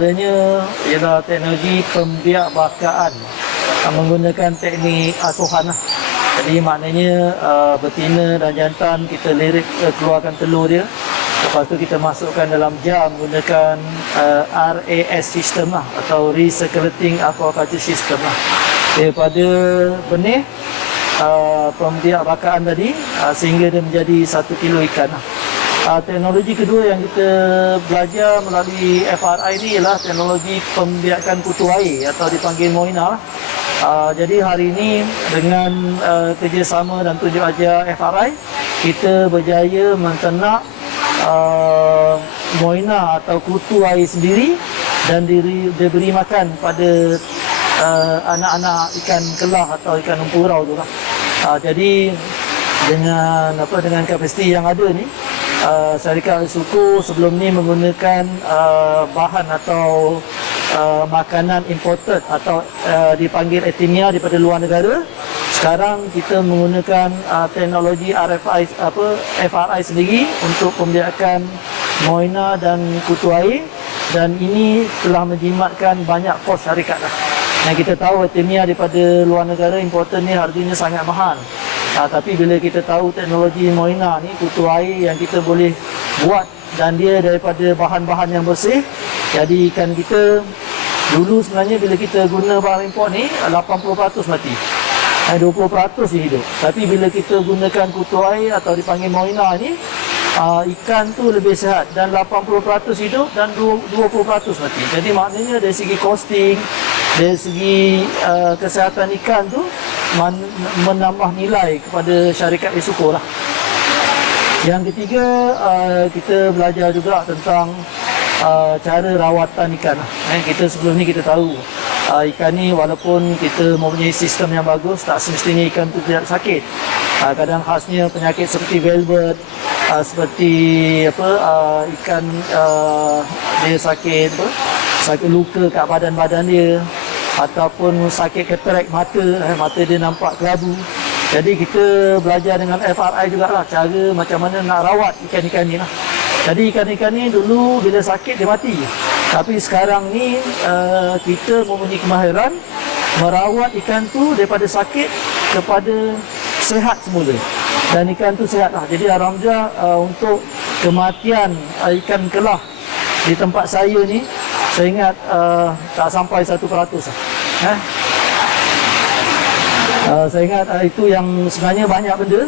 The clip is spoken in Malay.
Sebenarnya ialah teknologi pembiakbakaan uh, menggunakan teknik asuhan lah. Jadi maknanya uh, betina dan jantan kita lirik uh, keluarkan telur dia. Lepas tu kita masukkan dalam jam menggunakan uh, RAS system lah atau Recirculating Aquaculture System lah. Daripada benih uh, pembiakbakaan tadi uh, sehingga dia menjadi satu kilo ikan lah. Uh, teknologi kedua yang kita belajar melalui FRI ni ialah teknologi pembiakan kutu air atau dipanggil Moina. Uh, jadi hari ini dengan uh, kerjasama dan tunjuk ajar FRI, kita berjaya menternak uh, Moina atau kutu air sendiri dan diri, diberi makan pada uh, anak-anak ikan kelah atau ikan empurau tu lah. Uh, jadi dengan apa dengan kapasiti yang ada ni uh, syarikat suku sebelum ni menggunakan uh, bahan atau uh, makanan imported atau uh, dipanggil etimia daripada luar negara sekarang kita menggunakan uh, teknologi RFI apa FRI sendiri untuk pembiakan moina dan kutu air dan ini telah menjimatkan banyak kos syarikat lah. Yang kita tahu etimia daripada luar negara imported ni harganya sangat mahal. Ha, tapi bila kita tahu teknologi Moina ni kutu air yang kita boleh buat dan dia daripada bahan-bahan yang bersih jadi ikan kita dulu sebenarnya bila kita guna bahan import ni 80% mati. Ha, 20% dia hidup. Tapi bila kita gunakan kutu air atau dipanggil Moina ni uh, ikan tu lebih sihat dan 80% hidup dan 20% mati. Jadi maknanya dari segi costing dari segi uh, kesihatan ikan tu man- menambah nilai kepada syarikat Isuko lah. Yang ketiga uh, kita belajar juga tentang uh, cara rawatan ikan. lah. Eh, kita sebelum ni kita tahu uh, ikan ni walaupun kita mempunyai sistem yang bagus tak semestinya ikan tu tidak sakit. Uh, kadang khasnya penyakit seperti velvet, uh, seperti apa uh, ikan uh, dia sakit apa, sakit luka kat badan-badan dia ataupun sakit katarak mata eh, mata dia nampak kelabu. Jadi kita belajar dengan FRI jugalah cara macam mana nak rawat ikan-ikan ni lah. Jadi ikan-ikan ni dulu bila sakit dia mati. Tapi sekarang ni uh, kita mempunyai kemahiran merawat ikan tu daripada sakit kepada sehat semula. Dan ikan tu sehat lah. Jadi Alhamdulillah uh, untuk kematian uh, ikan kelah di tempat saya ni saya ingat uh, tak sampai satu peratus lah. Eh? Uh, saya ingat uh, itu yang sebenarnya banyak benda